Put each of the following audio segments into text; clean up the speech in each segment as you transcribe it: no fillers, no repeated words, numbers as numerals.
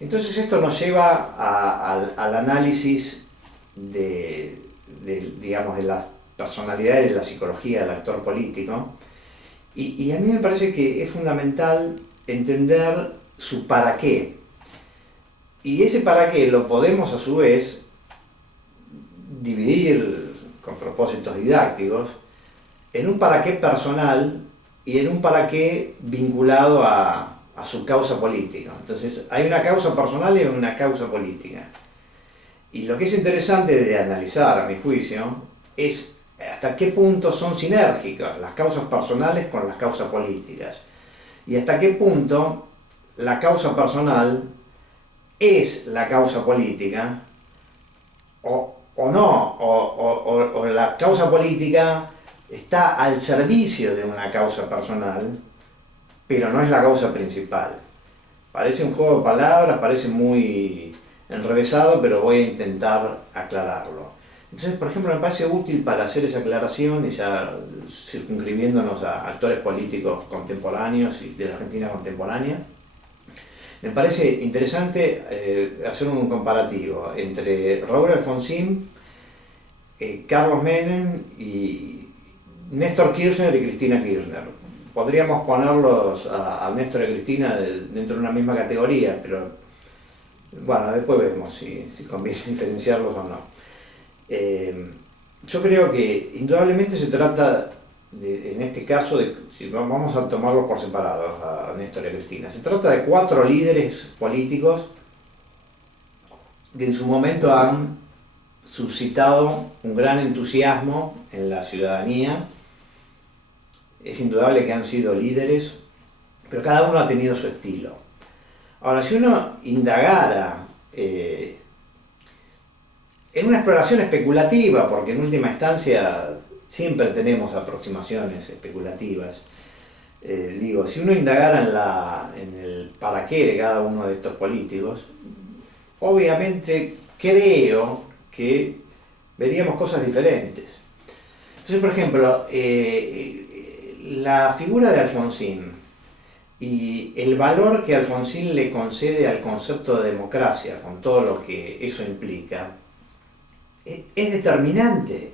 Entonces esto nos lleva al análisis digamos, de las personalidades de la psicología del actor político, y a mí me parece que es fundamental entender su para qué. Y ese para qué lo podemos a su vez dividir con propósitos didácticos en un para qué personal y en un para qué vinculado a su causa política. Entonces hay una causa personal y una causa política. Y lo que es interesante de analizar, a mi juicio, es hasta qué punto son sinérgicas las causas personales con las causas políticas. Y hasta qué punto la causa personal es la causa política o no, o la causa política está al servicio de una causa personal, pero no es la causa principal. Parece un juego de palabras, parece muy enrevesado, pero voy a intentar aclararlo. Entonces, por ejemplo, me parece útil para hacer esa aclaración, y ya circunscribiéndonos a actores políticos contemporáneos y de la Argentina contemporánea, me parece interesante hacer un comparativo entre Raúl Alfonsín, Carlos Menem y Néstor Kirchner y Cristina Kirchner. Podríamos ponerlos a Néstor y Cristina dentro de una misma categoría, pero bueno, después vemos si conviene diferenciarlos o no. Yo creo que indudablemente se trata, en este caso, si vamos a tomarlos por separados, a Néstor y a Cristina, se trata de 4 líderes políticos que en su momento han suscitado un gran entusiasmo en la ciudadanía. Es indudable que han sido líderes, pero cada uno ha tenido su estilo. Ahora, si uno indagara en una exploración especulativa, porque en última instancia siempre tenemos aproximaciones especulativas, si uno indagara en el para qué de cada uno de estos políticos, obviamente creo que veríamos cosas diferentes. Entonces, por ejemplo, la figura de Alfonsín y el valor que Alfonsín le concede al concepto de democracia, con todo lo que eso implica, es determinante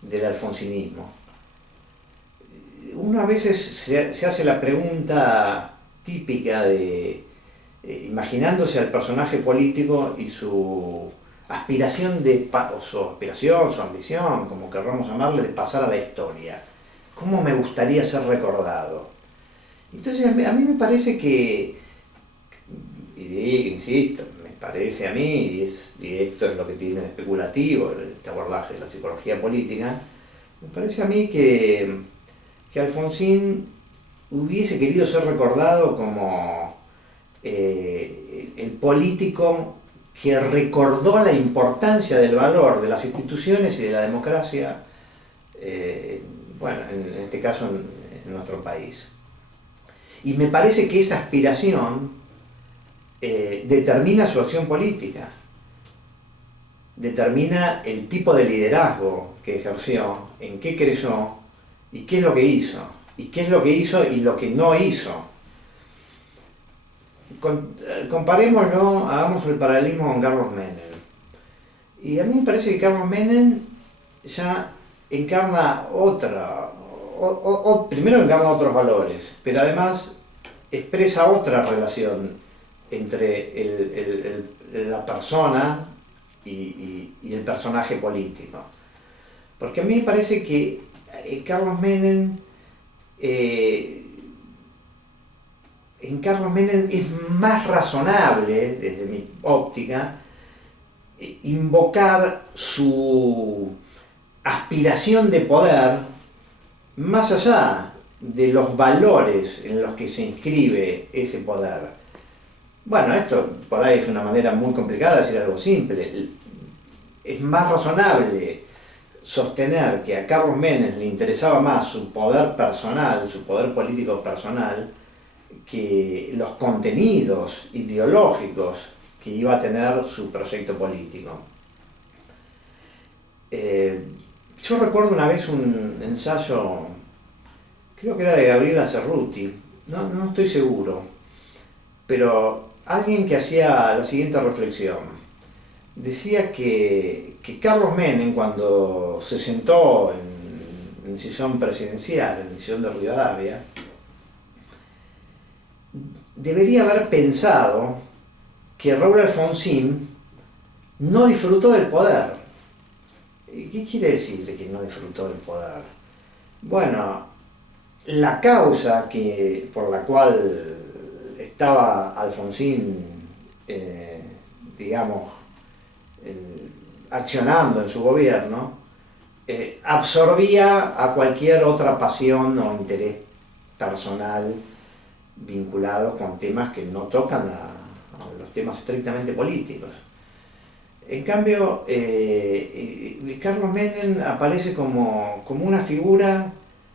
del alfonsinismo. Uno a veces se hace la pregunta típica de, imaginándose al personaje político y su aspiración, su ambición, como querramos llamarle, de pasar a la historia. ¿Cómo me gustaría ser recordado? Entonces a mí me parece que, insisto, me parece a mí, y esto es lo que tiene de especulativo este abordaje de la psicología política, me parece a mí que Alfonsín hubiese querido ser recordado como el político que recordó la importancia del valor de las instituciones y de la democracia, en este caso en nuestro país. Y me parece que esa aspiración determina su acción política, determina el tipo de liderazgo que ejerció, en qué creyó y qué es lo que hizo, y lo que no hizo. Comparémoslo, hagamos el paralelismo con Carlos Menem. Y a mí me parece que Carlos Menem ya encarna primero encarna otros valores, pero además expresa otra relación entre la persona y el personaje político. Porque a mí me parece que Carlos Menem, en Carlos Menem es más razonable, desde mi óptica, invocar su aspiración de poder más allá de los valores en los que se inscribe ese poder. Bueno, esto por ahí es una manera muy complicada de decir algo simple. Es más razonable sostener que a Carlos Menem le interesaba más su poder personal, su poder político personal, que los contenidos ideológicos que iba a tener su proyecto político. Yo recuerdo una vez un ensayo, creo que era de Gabriela Cerruti, no estoy seguro, pero alguien que hacía la siguiente reflexión. Decía que Carlos Menem, cuando se sentó en el sillón presidencial, en el sillón de Rivadavia, debería haber pensado que Raúl Alfonsín no disfrutó del poder. ¿Qué quiere decir que no disfrutó del poder? Bueno, la causa por la cual estaba Alfonsín, digamos, accionando en su gobierno, absorbía a cualquier otra pasión o interés personal vinculado con temas que no tocan a los temas estrictamente políticos. En cambio, Carlos Menem aparece como una figura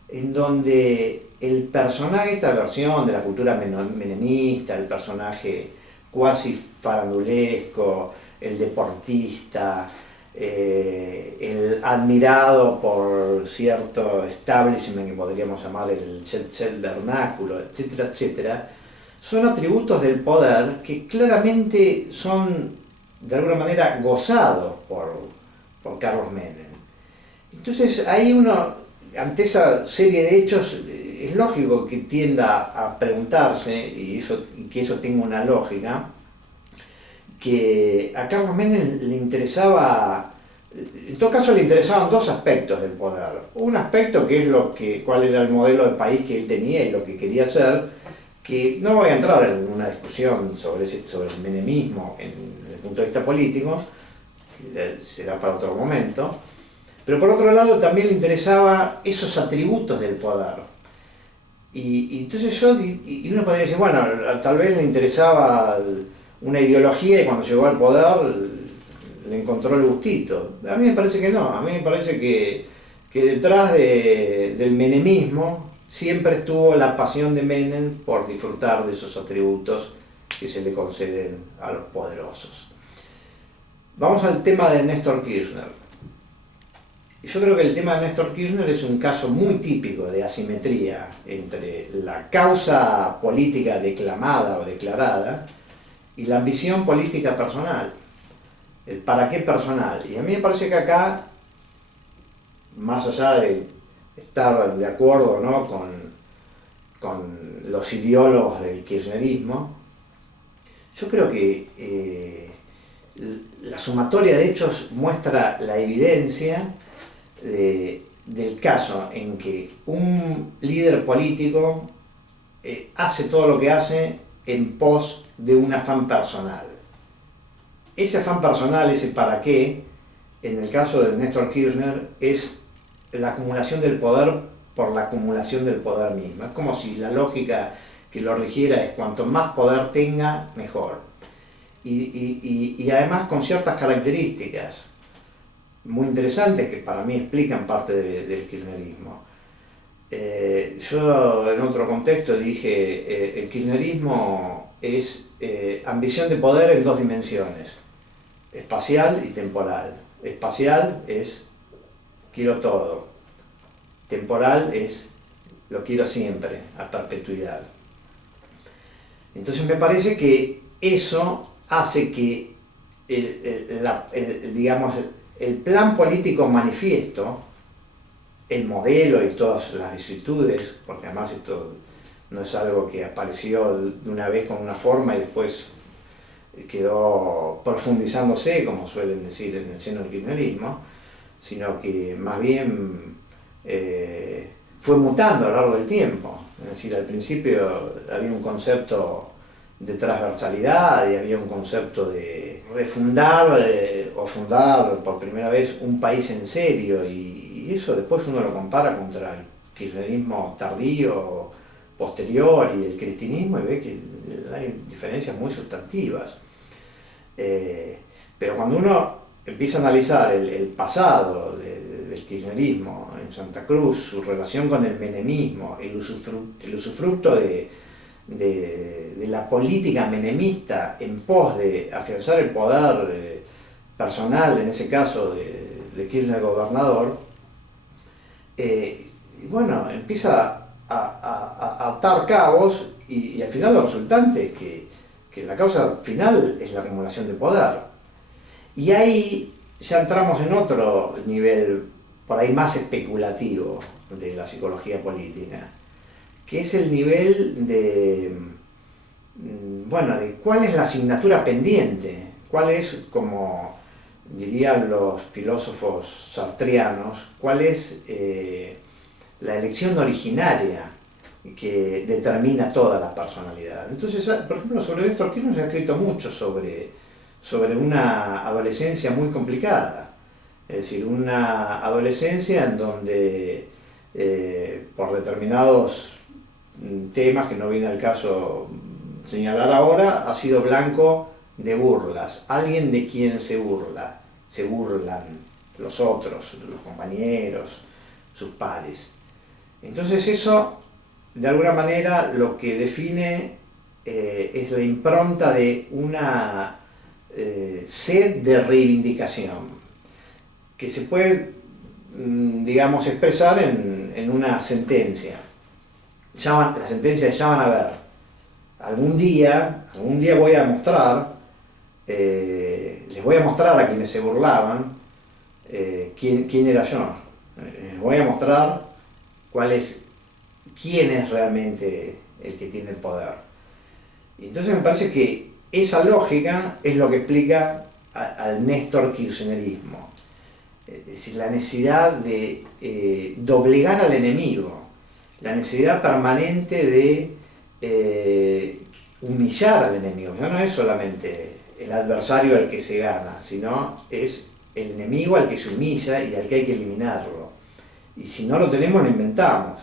en donde el personaje, esta versión de la cultura menemista, el personaje cuasi farandulesco, el deportista, el admirado por cierto establishment que podríamos llamar el jet set vernáculo, etcétera, etcétera, son atributos del poder que claramente son de alguna manera gozados por Carlos Menem. Entonces ahí uno, ante esa serie de hechos, es lógico que tienda a preguntarse, y que eso tenga una lógica, que a Carlos Menem le interesaba, en todo caso le interesaban dos aspectos del poder. Un aspecto que es cuál era el modelo de país que él tenía y lo que quería hacer, que no voy a entrar en una discusión sobre el menemismo desde el punto de vista político, que será para otro momento, pero por otro lado también le interesaba esos atributos del poder. Y entonces uno podría decir, bueno, tal vez le interesaba una ideología y cuando llegó al poder le encontró el gustito. A mí me parece que no, a mí me parece que detrás del menemismo siempre estuvo la pasión de Menem por disfrutar de esos atributos que se le conceden a los poderosos. Vamos al tema de Néstor Kirchner. Yo creo que el tema de Néstor Kirchner es un caso muy típico de asimetría entre la causa política declamada o declarada y la ambición política personal, el para qué personal. Y a mí me parece que acá, más allá de estar de acuerdo, ¿no?, con los ideólogos del kirchnerismo, yo creo que la sumatoria de hechos muestra la evidencia del caso en que un líder político hace todo lo que hace en pos de un afán personal. Ese afán personal, ese para qué, en el caso de Néstor Kirchner, es la acumulación del poder por la acumulación del poder mismo. Es como si la lógica que lo rigiera es cuanto más poder tenga, mejor. Y además con ciertas características muy interesantes que para mí explican parte del kirchnerismo. Yo en otro contexto dije, el kirchnerismo es ambición de poder en dos dimensiones, espacial y temporal. Espacial es quiero todo, temporal es lo quiero siempre, a perpetuidad. Entonces me parece que eso hace que digamos, el plan político manifiesto, el modelo y todas las vicisitudes, porque además esto no es algo que apareció de una vez con una forma y después quedó profundizándose, como suelen decir en el seno del kirchnerismo, sino que más bien fue mutando a lo largo del tiempo. Es decir, al principio había un concepto de transversalidad y había un concepto de refundar o fundar por primera vez un país en serio, y eso después uno lo compara contra el kirchnerismo tardío, posterior y el cristinismo y ve que hay diferencias muy sustantivas. Pero cuando uno empieza a analizar el pasado del kirchnerismo en Santa Cruz, su relación con el menemismo, el usufructo de la política menemista en pos de afianzar el poder personal, en ese caso de Kirchner gobernador, bueno, empieza a atar cabos y al final lo resultante es que que la causa final es la acumulación de poder. Y ahí ya entramos en otro nivel, por ahí más especulativo, de la psicología política, que es el nivel de, bueno, de cuál es la asignatura pendiente, cuál es, como dirían los filósofos sartreanos, cuál es la elección originaria que determina toda la personalidad. Entonces, por ejemplo, sobre Néstor Kirchner se ha escrito mucho sobre una adolescencia muy complicada. Es decir, una adolescencia en donde por determinados temas que no viene al caso señalar ahora, ha sido blanco de burlas. Alguien de quien se burlan los otros, los compañeros, sus pares. Entonces eso, de alguna manera, lo que define es la impronta de una sed de reivindicación, que se puede, digamos, expresar en una sentencia. La sentencia de ya van a ver. Algún día voy a mostrar, les voy a mostrar a quienes se burlaban quién era yo. Les voy a mostrar quién es realmente el que tiene el poder. Y entonces me parece que esa lógica es lo que explica al Néstor Kirchnerismo. Es decir, la necesidad de doblegar al enemigo, la necesidad permanente de humillar al enemigo. Ya no es solamente el adversario al que se gana, sino es el enemigo al que se humilla y al que hay que eliminarlo. Y si no lo tenemos, lo inventamos.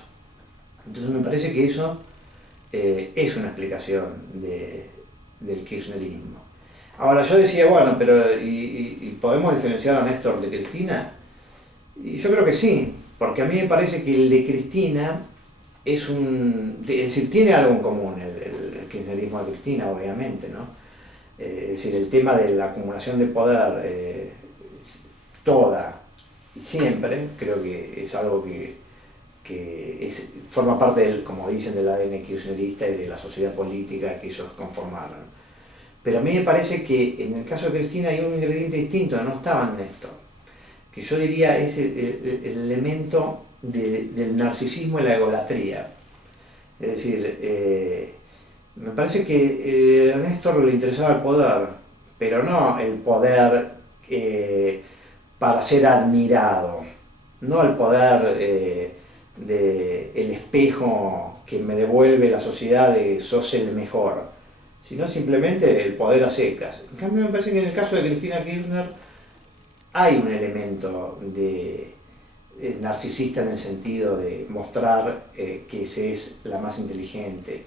Entonces me parece que eso es una explicación del kirchnerismo. Ahora yo decía, bueno, pero ¿y podemos diferenciar a Néstor de Cristina? Y yo creo que sí, porque a mí me parece que el de Cristina es decir, tiene algo en común el kirchnerismo de Cristina, obviamente, ¿no? Es decir, el tema de la acumulación de poder toda y siempre, creo que es algo que forma parte como dicen, del ADN kirchnerista y de la sociedad política que ellos conformaron. Pero a mí me parece que en el caso de Cristina hay un ingrediente distinto, no estaba en Néstor, que yo diría es el elemento del narcisismo y la egolatría. Es decir, me parece que a Néstor le interesaba el poder, pero no el poder para ser admirado, no el poder el espejo que me devuelve la sociedad de que sos el mejor, sino simplemente el poder a secas. En cambio me parece que en el caso de Cristina Kirchner hay un elemento narcisista en el sentido de mostrar que se es la más inteligente,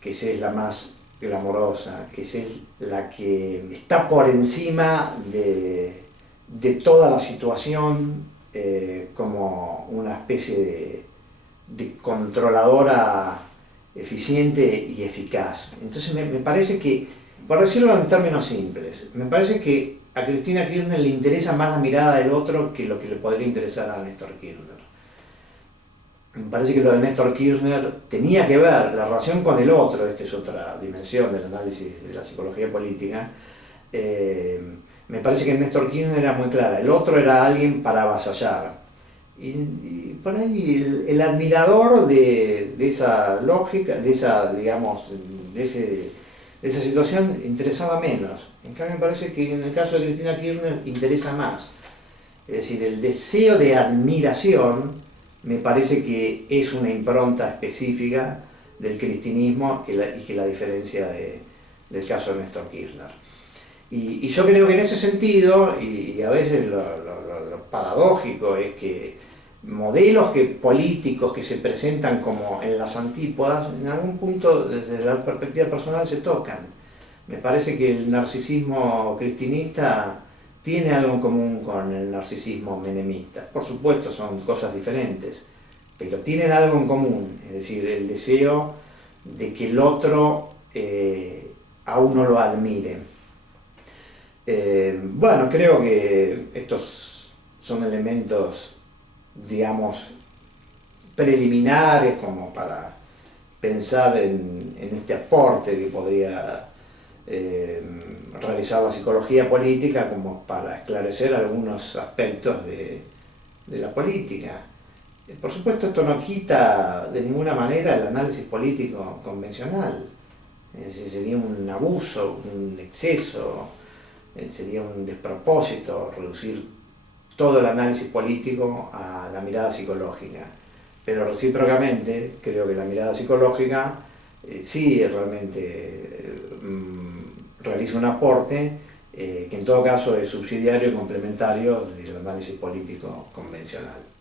que se es la más glamorosa, que se es la que está por encima de toda la situación, como una especie de controladora eficiente y eficaz. Entonces me parece que, por decirlo en términos simples, me parece que a Cristina Kirchner le interesa más la mirada del otro que lo que le podría interesar a Néstor Kirchner. Me parece que lo de Néstor Kirchner tenía que ver la relación con el otro, esta es otra dimensión del análisis de la psicología política. Me parece que Néstor Kirchner era muy clara, el otro era alguien para avasallar. Y por ahí el admirador de esa lógica, de esa, digamos, de esa situación interesaba menos. En cambio me parece que en el caso de Cristina Kirchner interesa más. Es decir, el deseo de admiración me parece que es una impronta específica del cristinismo y que la diferencia del caso de Néstor Kirchner. Y yo creo que en ese sentido, y a veces lo paradójico es que modelos políticos que se presentan como en las antípodas, en algún punto desde la perspectiva personal se tocan. Me parece que el narcisismo cristinista tiene algo en común con el narcisismo menemista. Por supuesto son cosas diferentes, pero tienen algo en común, es decir, el deseo de que el otro a uno lo admire. Bueno, creo que estos son elementos, digamos, preliminares como para pensar en este aporte que podría realizar la psicología política como para esclarecer algunos aspectos de la política. Por supuesto, esto no quita de ninguna manera el análisis político convencional. Es decir, sería un abuso, un exceso, sería un despropósito reducir todo el análisis político a la mirada psicológica. Pero recíprocamente, creo que la mirada psicológica sí realmente realiza un aporte que en todo caso es subsidiario y complementario del análisis político convencional.